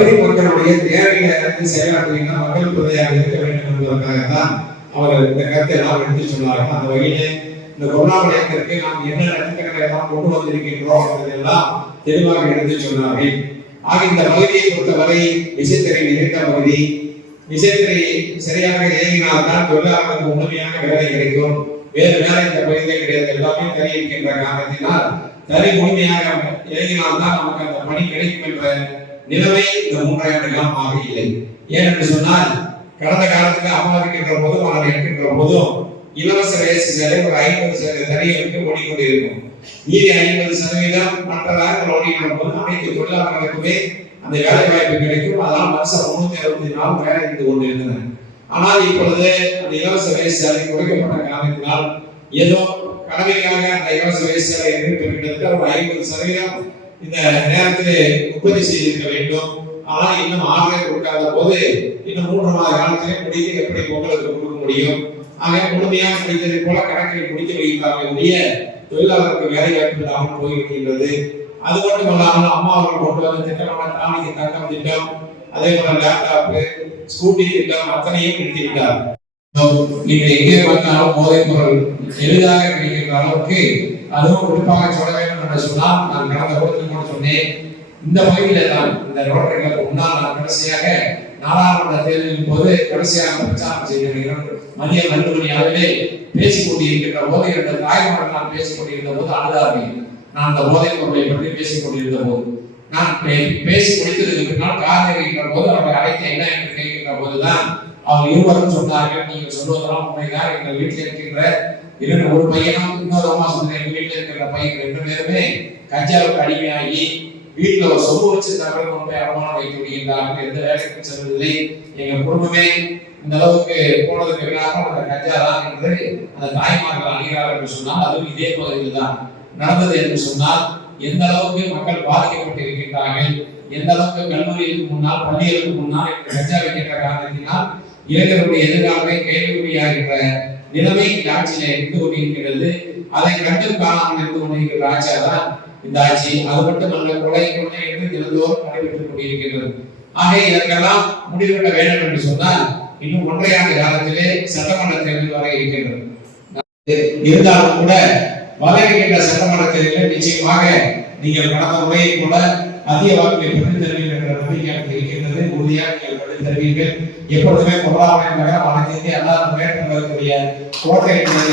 பகுதி மக்களுடைய தேவையை அறிந்து செயலாற்றுவீங்கன்னா மக்கள் பிரதியாக இருக்க வேண்டும் என்பதற்காக தான் அவர் இந்த கருத்தை எல்லாம் எடுத்து சொன்னார்கள். அந்த வகையிலே இந்த கொரோனா வலயத்திற்கு நாம் என்ன நட்சத்திரங்களை எல்லாம் கொண்டு வந்திருக்கின்றோம் என்பதெல்லாம் தெளிவாக எடுத்து சொன்னார்கள். ஆக இந்த பகுதியை பொறுத்தவரை விசைத்திரை நிறைந்த பகுதி. விசைத்திரை சரியாக இயங்கினால்தான் தொழிலாளர்களுக்கு முழுமையாக வேலை கிடைக்கும். வேறு வேலை இந்த பகுதியிலே கிடையாது. எல்லாமே தறி இருக்கின்ற காரணத்தினால் தறி முழுமையாக இயங்கினால்தான் நமக்கு அந்த பணி கிடைக்கும் என்ற நிலைமை இந்த மூன்றாயிரம் ஆண்டுகளாம் ஆக இல்லை ஏனென்று சொன்னால் கடந்த காலத்துல அம்மா இருக்கின்ற போதும் அவர் இருக்கின்ற போதும் இலவச ரேசு சேலை ஒரு ஐம்பது சதவீத தனிகளுக்கு ஓடிக்கொண்டிருக்கும். மீதி ஐம்பது சதவீதம் மற்ற வேலைகள் ஓடிக்கின்ற போது அனைத்து தொழிலாளர்களுக்குமே அந்த வேலை வாய்ப்பு கிடைக்கும். அதனால் வருஷம் முன்னூத்தி அறுபத்தி நாலு வேலை இருந்து கொண்டிருந்தன. ஆனால் இப்பொழுது அந்த இலவச ரேசு சேலை குறைக்கப்பட்ட காரணத்தினால் ஏதோ கடமைக்காக அந்த இலவச ரேசு சேலை நிறுத்தப்பட்டது ஒரு ஐம்பது சதவீதம் இந்த நேரத்திலே உற்பத்தி செய்திருக்க வேண்டும். ஆனால் இன்னும் ஆர்டரை கொடுக்காத போது இன்னும் மூன்று மாத காலத்திலே முடித்து எப்படி பொங்கலுக்கு கொடுக்க முடியும்? ஆக முழுமையாக முடித்ததை போல கணக்கில் முடித்து வைத்தார்கள் தொழிலாளருக்கு வேலை வாய்ப்பு இல்லாமல் போய்விடுகின்றது. அது மட்டுமல்லாமல் அம்மா அவர்கள் கொண்டு வந்த திட்டமான தானிய தங்கம் திட்டம் அதே போல லேப்டாப்பு ஸ்கூட்டி திட்டம் அத்தனையும் நிறுத்தி நீங்க எங்கே பார்த்தாலும் போதைப் பொருள் எளிதாக கிடைக்கின்ற அளவுக்கு அதுவும் குறிப்பாக சொல்ல வேண்டும் என்று சொன்னால் நான் கடந்த கூட்டத்தில் கூட சொன்னேன். இந்த பகுதியில தான் இந்த ரோட்டரிகளுக்கு முன்னால் நான் கடைசியாக நாடாளுமன்ற தேர்தலின் போது கடைசியாக பிரச்சாரம் செய்திருக்கிறேன். மதியம் ரெண்டு மணி அளவிலே பேசிக் கொண்டிருக்கின்ற போது இரண்டு தாய்மார்கள் நான் பேசிக் கொண்டிருந்த போது அழுதார்கள் நான் அந்த போதைப் பொருளை பற்றி பேசிக் கொண்டிருந்த போது நான் பேசி முடித்ததுக்கு பின்னால் கார் இருக்கின்ற போது அவர்கள் அழைத்து என்ன என்று கேட்கின்ற போதுதான் அவங்க இருவரும் சொன்னார்கள் நீங்கள் சொல்வதெல்லாம் உண்மைதான் எங்கள் வீட்டில் இருக்கின்ற இரண்டு ஒரு பையனும் இன்னொரு அம்மா சொன்ன எங்க வீட்டில் இருக்கிற பையன் ரெண்டு பேருமே கஞ்சாவுக்கு அடிமையாகி வீட்டுல ஒரு சொம்பு வச்சு தகவல் கொண்டு போய் அவமானம் வைக்க விடுகின்றார்கள் எந்த வேலைக்கும் செல்வதில்லை. எங்க குடும்பமே இந்த அளவுக்கு போனதுக்கு காரணம் அந்த கஞ்சா தான் என்று அந்த தாய்மார்கள் அணுகிறார்கள் என்று சொன்னால் அதுவும் இதே பகுதியில் தான் நடந்தது என்று சொன்னால் எந்த அளவுக்கு மக்கள் பாதிக்கப்பட்டு இருக்கின்றார்கள் எந்த அளவுக்கு கல்லூரிகளுக்கு முன்னால் பள்ளிகளுக்கு முன்னால் கஞ்சா வைக்கின்ற காரணத்தினால் இளைஞருடைய எதிர்காலமே கேள்விக்குறியாகின்ற நிலைமை இந்த ஆட்சியில இருந்து கொண்டிருக்கிறது. அதை கண்டு காணாமல் இருந்து கொண்டிருக்கிற ஆட்சியா தான் இந்த ஆட்சி அது மட்டுமல்ல கொலை கொலை என்று தினந்தோறும் நடைபெற்றுக் கொண்டிருக்கிறது. ஆக இதற்கெல்லாம் முடிவுகட்ட வேண்டும் என்று சொன்னால் இன்னும் ஒன்றை ஆண்டு காலத்திலே சட்டமன்ற தேர்தல் வர இருக்கின்றது. இருந்தாலும் கூட வர இருக்கின்ற சட்டமன்ற தேர்தலில் நிச்சயமாக நீங்கள் கடந்த முறையை கூட அதிக வாக்குகளை பெற்று தருவீர்கள் என்ற நம்பிக்கை எனக்கு இருக்கின்றது. உறுதியாக நீங்கள் பெற்று தருவீர்கள். எப்பொழுதுமே பொருளாதார நகரம் அனைத்து எல்லாரும் முன்னேற்றம் வரக்கூடிய கோட்டை என்பது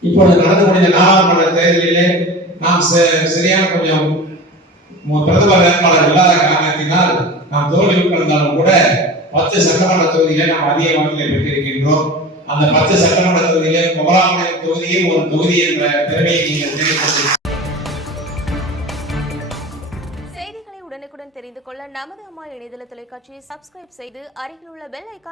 இப்பொழுது நடந்து முடிந்த நாடாளுமன்ற தேர்தலிலே நாம் ச- சரியான கொஞ்சம் பிரதம பிரதமர் வேட்பாளர் இல்லாத காரணத்தினால் நாம் தோல்வி கலந்தாலும் கூட பத்து சட்டமன்ற தொகுதிகளை நாம் அதிக வாக்குகளை பெற்றிருக்கின்றோம். அந்த பத்து சட்டமன்ற தொகுதியில குமராமணம் தொகுதியே ஒரு தொகுதி என்ற பெருமையை நீங்கள் தெரிவித்து செய்திகளை உடனுக்குடன் தெரிந்து கொள்ள நமது அம்மா இணையதள தொலைக்காட்சியை சப்ஸ்கிரைப் செய்து அருகில் உள்ள பெல் ஐக்கான்